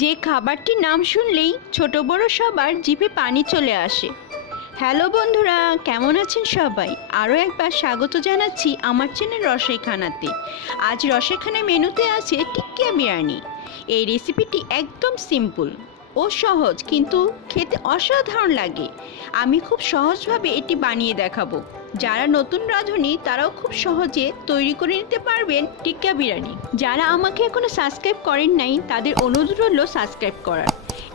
যে খাবারটির নাম শুনলেই ছোট বড় সবার জিভে পানি চলে আসে। হ্যালো বন্ধুরা, কেমন আছেন সবাই? আরও একবার স্বাগত জানাচ্ছি আমার চ্যানেল রসাইখানাতে। আজ রসাইখানার মেনুতে আছে টিক্কা বিরিয়ানি। এই রেসিপিটি একদম সিম্পল ও সহজ, কিন্তু খেতে অসাধারণ লাগে। আমি খুব সহজভাবে এটি বানিয়ে দেখাবো। যারা নতুন রাঁধুনি তারাও খুব সহজে তৈরি করে নিতে পারবেন টিক্কা বিরিয়ানি। যারা আমাকে এখনো সাবস্ক্রাইব করেন নাই তাদের অনুরোধ রইল সাবস্ক্রাইব করার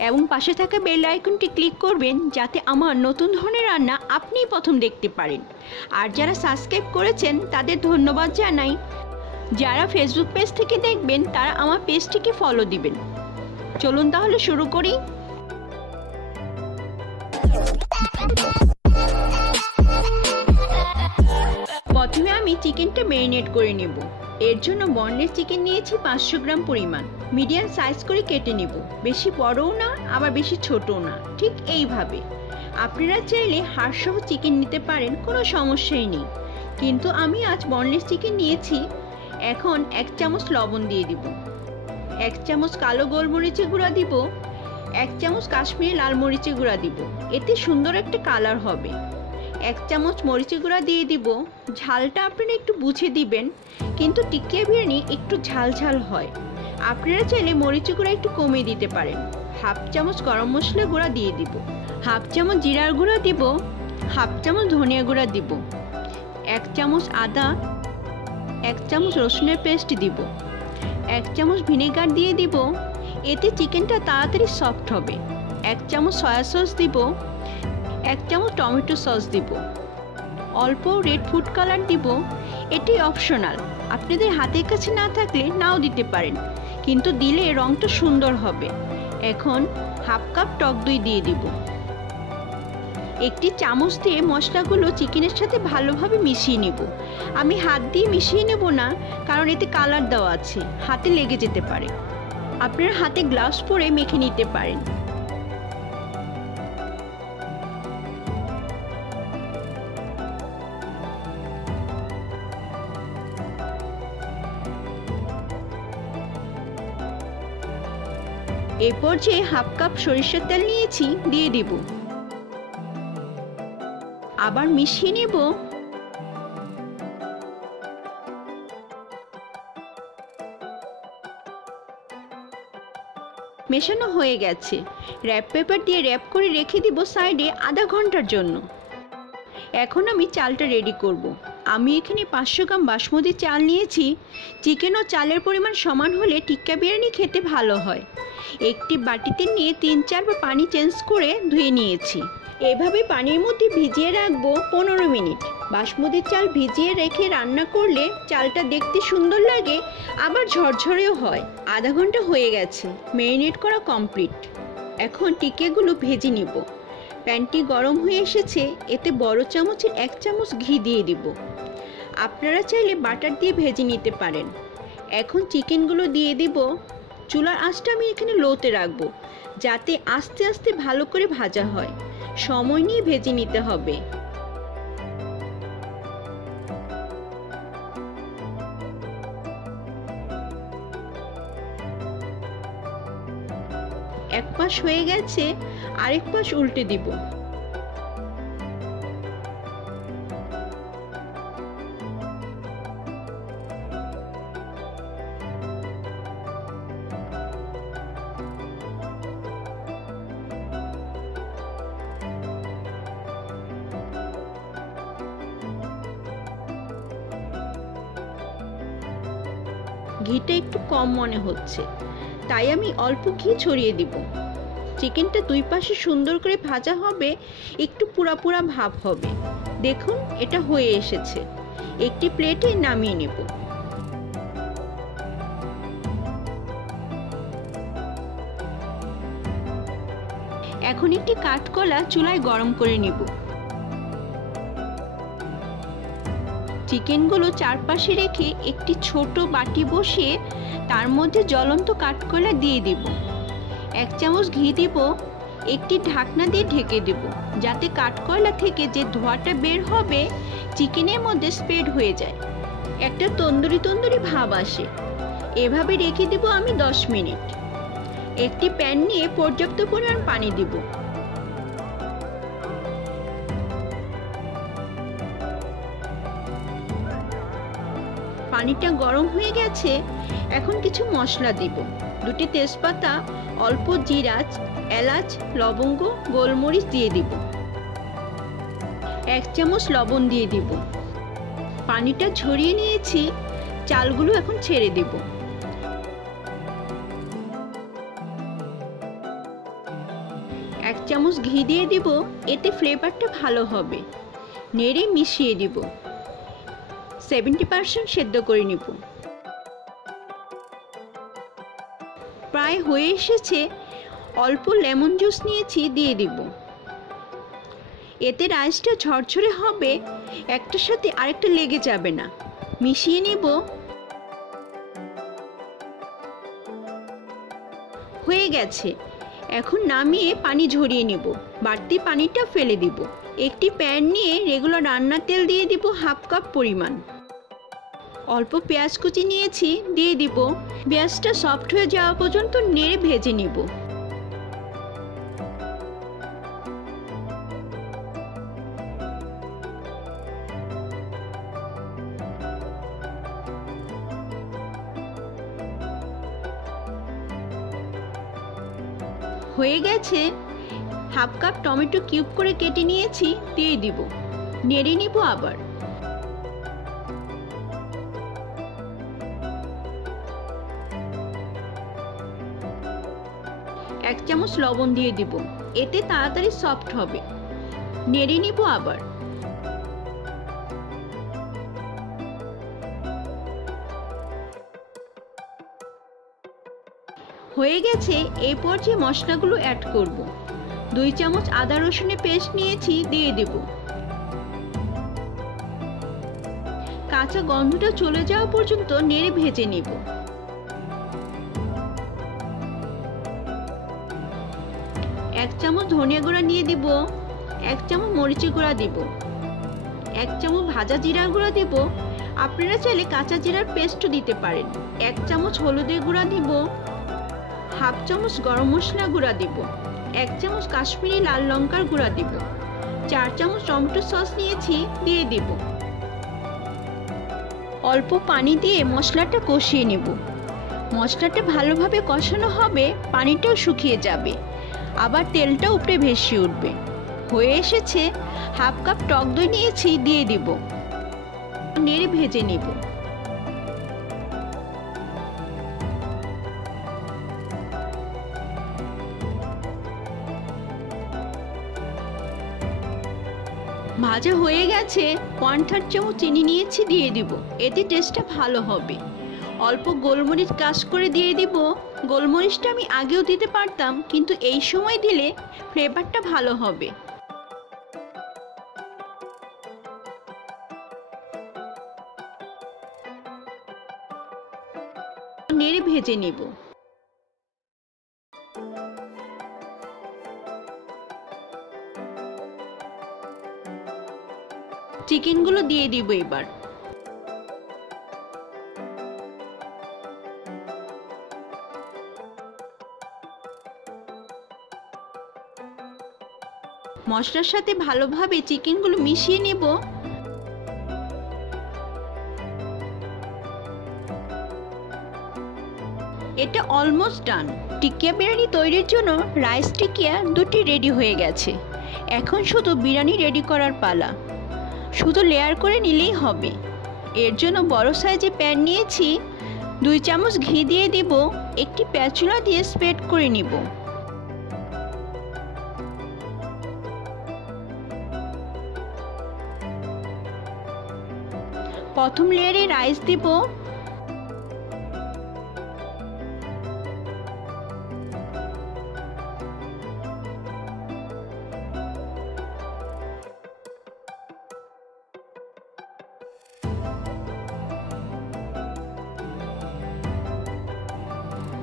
এবং পাশে থাকা বেল আইকনটি ক্লিক করবেন, যাতে আমার নতুন ধরনের রান্না আপনিই প্রথম দেখতে পারেন। আর যারা সাবস্ক্রাইব করেছেন তাদের ধন্যবাদ জানাই। যারা ফেসবুক পেজ থেকে দেখবেন তারা আমার পেজটিকে ফলো দিবেন। চলুন তাহলে শুরু করি। প্রথমে আমি চিকেনটা ম্যারিনেট করে নেব। এর জন্য বনলেস চিকেন নিয়েছি 500 গ্রাম পরিমাণ। মিডিয়াম সাইজ করে কেটে নেব, বেশি বড়ও না আবার বেশি ছোটও না, ঠিক এইভাবে। আপনারা চাইলে হাড়সহ চিকেন নিতে পারেন, কোনো সমস্যাই নেই, কিন্তু আমি আজ বনলেস চিকেন নিয়েছি। এখন 1 চামচ লবণ দিয়ে দিব, 1 চামচ কালো গোলমরিচের গুঁড়া দিব, 1 চামচ কাশ্মীরি লাল মরিচের গুঁড়া দিব, এতে সুন্দর একটা কালার হবে। 1 চামচ মরিচের গুঁড়া দিয়ে দিব। ঝালটা আপনারা একটু বুঝে দিবেন, কিন্তু টিক্কা বিরিয়ানি একটু ঝাল ঝাল হয়। আপনারা চাইলে মরিচের গুঁড়া একটু কমিয়ে দিতে পারেন। 1/2 চামচ গরম মশলা গুঁড়া দিয়ে দিব, 1/2 চামচ জিরার গুঁড়া দিব, 1/2 চামচ ধনিয়া গুঁড়া দিব, 1 চামচ আদা, 1 চামচ রসুনের পেস্ট দিব, 1 চামচ ভিনেগার দিয়ে দিব, এতে চিকেনটা তাড়াতাড়ি সফট হবে। 1 চামচ সয়া সস দিব, 1 চামচ টমেটো সস দিব, অল্প রেড ফুড কালার দিব। এটি অপশনাল, আপনাদের হাতের কাছে না থাকলে নাও দিতে পারেন, কিন্তু দিলে রংটা সুন্দর হবে। এখন 1/2 কাপ টক দই দিয়ে দিব। একটি চামচ দিয়ে মশলাগুলো চিকেনের সাথে ভালোভাবে মিশিয়ে নেব। আমি হাত দিয়ে মিশিয়ে নেব না, কারণ এতে কালার দেওয়া আছে, হাতে লেগে যেতে পারে। আপনারা হাতে গ্লাভস পরে মেখে নিতে পারেন। এই পর্যায়ে 1/2 কাপ সরিষার তেল নিয়েছি, দিয়ে দিব। আবার মিশিয়ে নেব। মেশানো হয়ে গেছে। র্যাপ পেপার দিয়ে র্যাপ করে রেখে দিব সাইডে আধা ঘন্টার জন্য। এখন আমি চালটা রেডি করব। আমি এখানে 500 গ্রাম বাসমতি চাল নিয়েছি। চিকেন ও চালের পরিমাণ সমান হলে টিক্কা বিরিয়ানি খেতে ভালো হয়। একটি বাটিতে নিয়ে 3-4 বার পানি চেঞ্জ করে ধুয়ে নিয়েছি। এভাবে পানির মধ্যে ভিজিয়ে রাখবো 15 মিনিট। বাসমতি চাল ভিজিয়ে রেখে রান্না করলে চালটা দেখতে সুন্দর লাগে, আবার ঝরঝরেও হয়। আধা ঘন্টা হয়ে গেছে, ম্যারিনেট করা কমপ্লিট। এখন টিক্কাগুলো ভেজে নিব। প্যানটি গরম হয়ে এসেছে, এতে বড় চামচের 1 চামচ ঘি দিয়ে দিব। আপনারা চাইলে বাটার দিয়ে ভেজে নিতে পারেন। এখন চিকেনগুলো দিয়ে দিব। চুলার আঁচটা আমি এখানে লোতে রাখবো, যাতে আস্তে আস্তে ভালো করে ভাজা হয়। সময় নিয়ে ভেজে নিতে হবে। এক পাশ হয়ে গেছে, আরেক পাশ উল্টে দিব। ঘিটা একটু কম মনে হচ্ছে, তাই আমি অল্প ঘি ছড়িয়ে দিব। চিকেনটা দুই পাশে সুন্দর করে ভাজা হবে, একটু পুরা পুরা ভাব হবে। দেখুন, এটা হয়ে এসেছে। একটি প্লেটে নামিয়ে নেব। এখন একটি কাঠকলা চুলায় গরম করে নেব। চিকেনগুলো চারপাশে রেখে একটি ছোট বাটি বসিয়ে তার মধ্যে জ্বলন্ত কাঠকয়লা দিয়ে দিব। 1 চামচ ঘি দিব। একটি ঢাকনা দিয়ে ঢেকে দেব, যাতে কাঠকয়লা থেকে যে ধোঁয়াটা বের হবে চিকেনের মধ্যে স্প্রেড হয়ে যায়, একটা তন্দুরি তন্দুরি ভাব আসে। এভাবে রেখে দেব আমি 10 মিনিট। একটি প্যান নিয়ে পর্যাপ্ত পরিমাণ পানি দিব। পানিটা গরম হয়ে গেছে, এখন কিছু মশলা দিব। 2টি তেজপাতা, অল্প জিরা, এলাচ, লবঙ্গ, গোলমরিচ দিয়ে দিব। 1 চামচ লবণ দিয়ে দিব। পানিটা ঝরিয়ে নিয়েছি, চালগুলো এখন ছেড়ে দিব। এক চামচ ঘি দিয়ে দিব, এতে ফ্লেভারটা ভালো হবে। নেড়ে মিশিয়ে দিব। 70% সেদ্ধ করে নিব। প্রায় হয়ে এসেছে, অল্প লেমন জুস নিয়েছি, দিয়ে দিব। এতে রাইসটা ঝরঝরে হবে, একটার সাথে আরেকটা লেগে যাবে না। মিশিয়ে নিব। হয়ে গেছে, এখন নামিয়ে পানি ঝরিয়ে নিব। বাড়তি পানিটা ফেলে দিব। একটি প্যান নিয়ে রেগুলার রান্নার তেল দিয়ে দিব 1/2 কাপ পরিমাণ। অল্প পেঁয়াজ কুচি নিয়েছি, দিয়ে দিব। পেঁয়াজটা সফট হয়ে যাওয়া পর্যন্ত নেড়ে ভেজে নিব। হয়ে গেছে, 1/2 কাপ টমেটো কিউব করে কেটে নিয়েছি, দিয়ে দিব। নেড়ে নিব আবার। এক চামচ লবণ দিয়ে দিব, এতে তাড়াতাড়ি সফট হবে। নেড়ে নিব আবার। হয়ে গেছে, এই পর্যায়ে মশলাগুলো অ্যাড করব। 2 চামচ আদা রসুনের পেস্ট নিয়েছি, দিয়ে দেব। কাঁচা গন্ধটা চলে যাওয়া পর্যন্ত নেড়ে ভেজে নিব। এক চামচ ধনিয়া গুঁড়া নিয়ে দিব। 1 চামচ মরিচের গুঁড়া দিব। 1 চামচ ভাজা জিরার গুঁড়া দিব। আপনারা চাইলে কাঁচা জিরার পেস্টও দিতে পারেন। 1 চামচ হলুদের গুঁড়া দিব। 1/2 চামচ গরম মশলা গুঁড়া দিব। 1 চামচ কাশ্মীরি লাল লঙ্কার গুঁড়া দিব। 4 চামচ টমেটো সস নিয়েছি, দিয়ে দিব। অল্প পানি দিয়ে মশলাটা কষিয়ে নেব। মশলাটা ভালোভাবে কষানো হবে, পানিটাও শুকিয়ে যাবে, আবার তেলটা উপরে ভেসে উঠবে। হয়ে এসেছে, 1/2 কাপ টক দই নিয়েছি, দিয়ে দিব। নেড়ে ভেজে নেব। ভাজা হয়ে গেছে, 1/3 চামচ চিনি নিয়েছি, দিয়ে দিব। এতে টেস্টটা ভালো হবে। অল্প গোলমরিচ ক্রাশ করে দিয়ে দিব। গোলমরিচটা আমি আগেও দিতে পারতাম, কিন্তু এই সময় দিলে ফ্লেভারটা ভালো হবে। নেড়ে ভেজে নেব। চিকেনগুলো দিয়ে দিব এবার। মশলার সাথে ভালোভাবে চিকেনগুলো মিশিয়ে নেব। এটা অলমোস্ট ডান। টিকিয়া বিরিয়ানি তৈরির জন্য রাইস টিকিয়া 2টি রেডি হয়ে গেছে। এখন শুধু বিরিয়ানি রেডি করার পালা। শুধু লেয়ার করে নিলেই হবে। এর জন্য বড় সাইজে প্যান নিয়েছি, 2 চামচ ঘি দিয়ে দিব। একটি প্যাচুলা দিয়ে স্প্রেড করে নিব। প্রথম লেয়ারে রাইস দিব।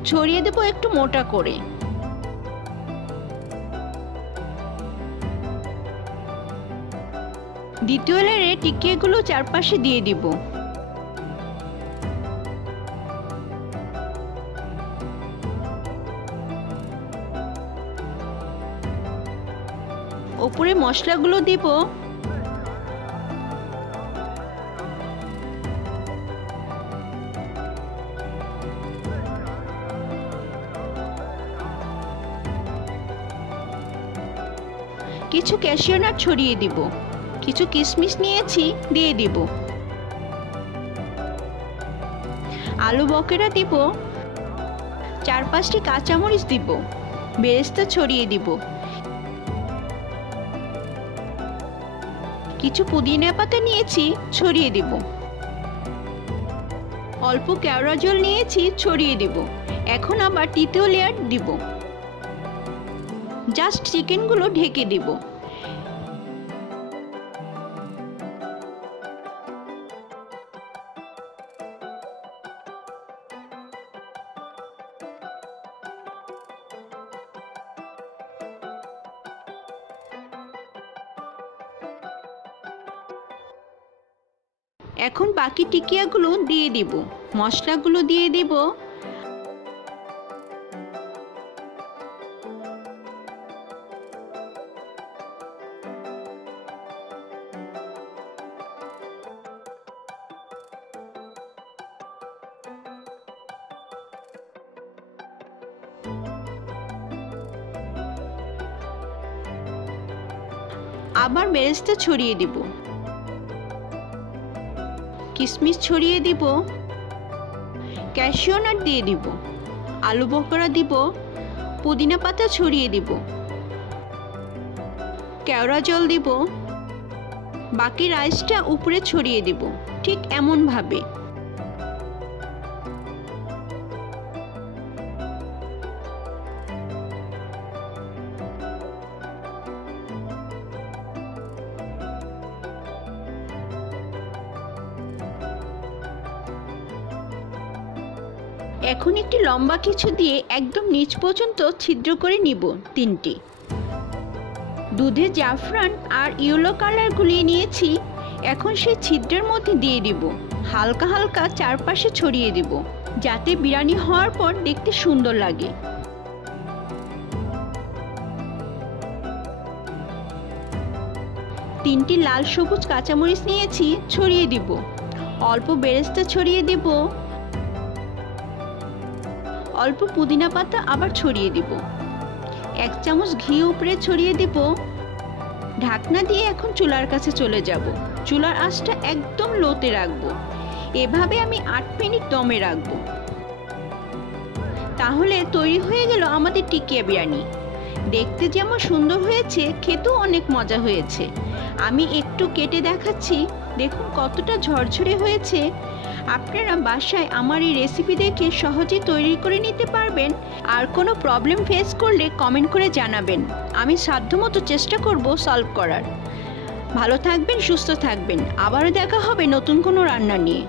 ছড়িয়ে দেব একটু মোটা করে। দ্বিতীয় লেয়ারে টিকিয়াগুলো চারপাশে দিয়ে দিব। উপরে মশলাগুলো দিব। কিছু ক্যাশিউ নাট ছড়িয়ে দিব। কিছু কিশমিশ নিয়েছি, দিয়ে দিব। আলু বকেরা দিব। 4-5টি কাঁচামরিচ দিব। বেরেস্তা ছড়িয়ে দিব। কিছু পুদিনা পাতা নিয়েছি, ছড়িয়ে দিব। অল্প কেওড়া জল নিয়েছি, ছড়িয়ে দিব। এখন আবার তৃতীয় লেয়ার দিব। জাস্ট চিকেনগুলো ঢেকে দিব। এখন বাকি টিকিয়াগুলো দিয়ে দিব। মশলাগুলো দিয়ে দিব। আবার বেরেস্তা ছড়িয়ে দিব। কিশমিশ ছড়িয়ে দিব। ক্যাশিউ নাট দিয়ে দিব। আলু বকরা দিব। পুদিনা পাতা ছড়িয়ে দিব। কেওড়া জল দিব। বাকি রাইসটা উপরে ছড়িয়ে দিব, ঠিক এমন ভাবে। এখন একটি লম্বা কিছু দিয়ে একদম নিচ পর্যন্ত ছিদ্র করে নিব 3টি। দুধে জাফরান আর ইয়েলো কালার গুলিয়ে নিয়েছি। এখন সেই ছিদ্রের মধ্যে দিয়ে দিব। হালকা হালকা চারপাশে ছড়িয়ে দিব, যাতে বিরিয়ানি হওয়ার পর দেখতে সুন্দর লাগে। তিনটি লাল সবুজ কাঁচামরিচ নিয়েছি, ছড়িয়ে দিব। অল্প বেরেস্তা ছড়িয়ে দিব। অল্প পুদিনা পাতা আবার ছড়িয়ে দিব। 1 চামচ ঘি উপরে ছড়িয়ে দিব। ঢাকনা দিয়ে এখন চুলার কাছে চলে যাব। চুলার আঁচটা একদম লোতে রাখবো। এভাবে আমি 8 মিনিট দমে রাখবো। তাহলে তৈরি হয়ে গেল আমাদের টিকিয়া বিরিয়ানি। দেখতে যেমন সুন্দর হয়েছে, খেতেও অনেক মজা হয়েছে। আমি একটু কেটে দেখাচ্ছি, দেখুন কতটা ঝরঝরে হয়েছে। আপনারা বাসায় আমার এই রেসিপি দেখে সহজেই তৈরি করে নিতে পারবেন। আর কোনো প্রবলেম ফেস করলে কমেন্ট করে জানাবেন। আমি সাধ্যমতো চেষ্টা করব সলভ করার। ভালো থাকবেন, সুস্থ থাকবেন। আবারও দেখা হবে নতুন কোনো রান্না নিয়ে।